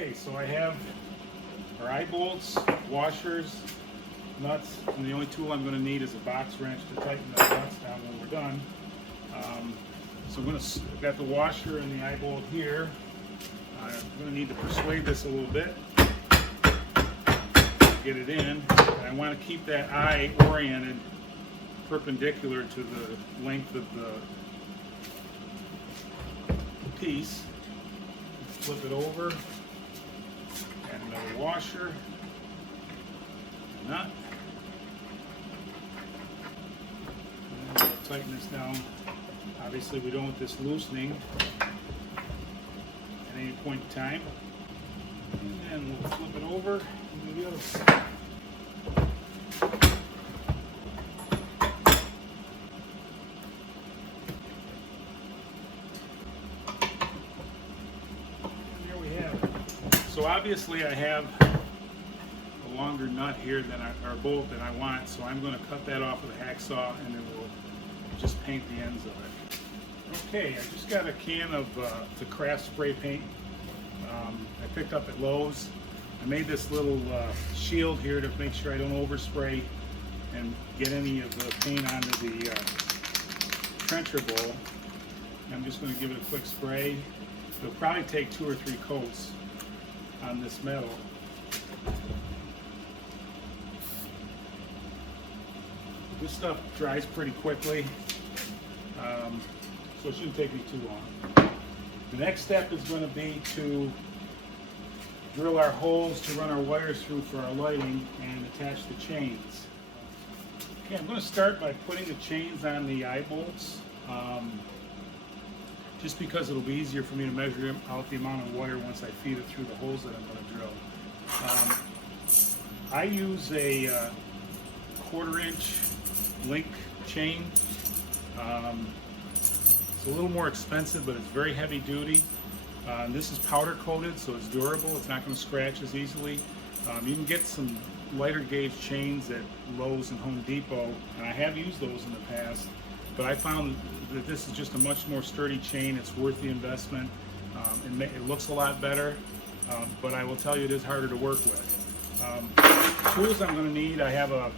Okay, so I have our eye bolts, washers, nuts, and the only tool I'm going to need is a box wrench to tighten the nuts down when we're done. So I've got the washer and the eye bolt here. I'm going to need to persuade this a little bit, get it in, and I want to keep that eye oriented perpendicular to the length of the piece. Flip it over, add another washer, nut, and then we'll tighten this down. Obviously we don't want this loosening at any point in time. And then we'll flip it over and do the other side. So obviously I have a longer nut here than or bolt than I want, so I'm going to cut that off with a hacksaw and then we'll just paint the ends of it. Okay, I just got a can of the Craft spray paint I picked up at Lowe's. I made this little shield here to make sure I don't overspray and get any of the paint onto the trencher bowl. I'm just going to give it a quick spray. It'll probably take 2 or 3 coats on this metal. This stuff dries pretty quickly, so it shouldn't take me too long. The next step is going to be to drill our holes to run our wires through for our lighting and attach the chains. Okay, I'm going to start by putting the chains on the eye bolts. Just because it'll be easier for me to measure out the amount of wire once I feed it through the holes that I'm going to drill. I use a 1/4 inch link chain. It's a little more expensive, but it's very heavy duty. This is powder coated, so it's durable. It's not going to scratch as easily. You can get some lighter gauge chains at Lowe's and Home Depot, and I have used those in the past. But I found that this is just a much more sturdy chain. It's worth the investment. It looks a lot better, but I will tell you it is harder to work with. Tools I'm going to need, I have a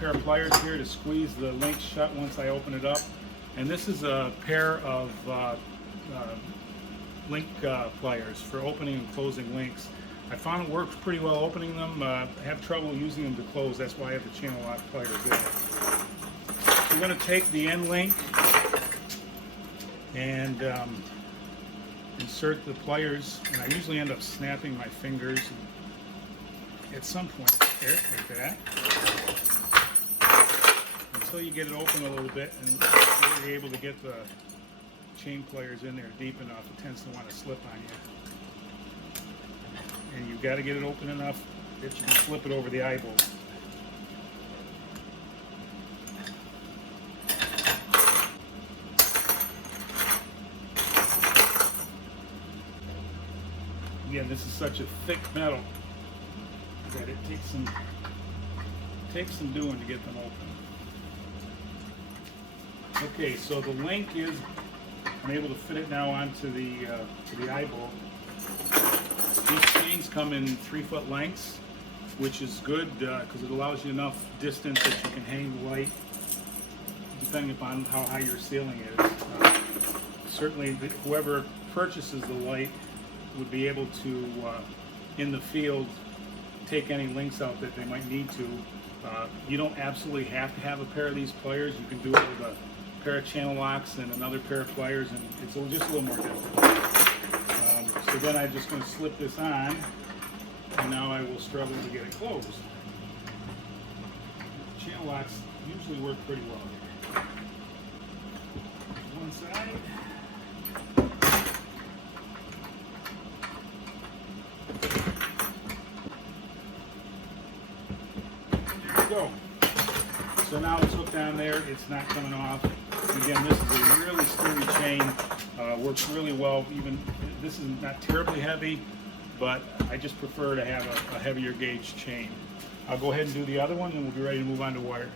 pair of pliers here to squeeze the link shut once I open it up. And this is a pair of link pliers for opening and closing links. I found it works pretty well opening them. I have trouble using them to close. That's why I have the channel lock pliers there. We're going to take the end link and insert the pliers, and I usually end up snapping my fingers at some point there, like that, until you get it open a little bit and you're able to get the chain pliers in there deep enough. It tends to want to slip on you, and you've got to get it open enough that you can flip it over the eye bolt. Again, this is such a thick metal that it takes some doing to get them open. Okay, so the link is, I'm able to fit it now onto the eye bolt. These chains come in 3-foot lengths, which is good because it allows you enough distance that you can hang the light, depending upon how high your ceiling is. Certainly, whoever purchases the light would be able to, in the field, take any links out that they might need to. You don't absolutely have to have a pair of these pliers. You can do it with a pair of channel locks and another pair of pliers, and it's just a little more difficult. So then I'm just going to slip this on, and now I will struggle to get it closed. Channel locks usually work pretty well here. One side. Go. So now it's hooked down there, it's not coming off. And again, this is a really sturdy chain, works really well. Even this is not terribly heavy, but I just prefer to have a heavier gauge chain. I'll go ahead and do the other one and we'll be ready to move on to wire.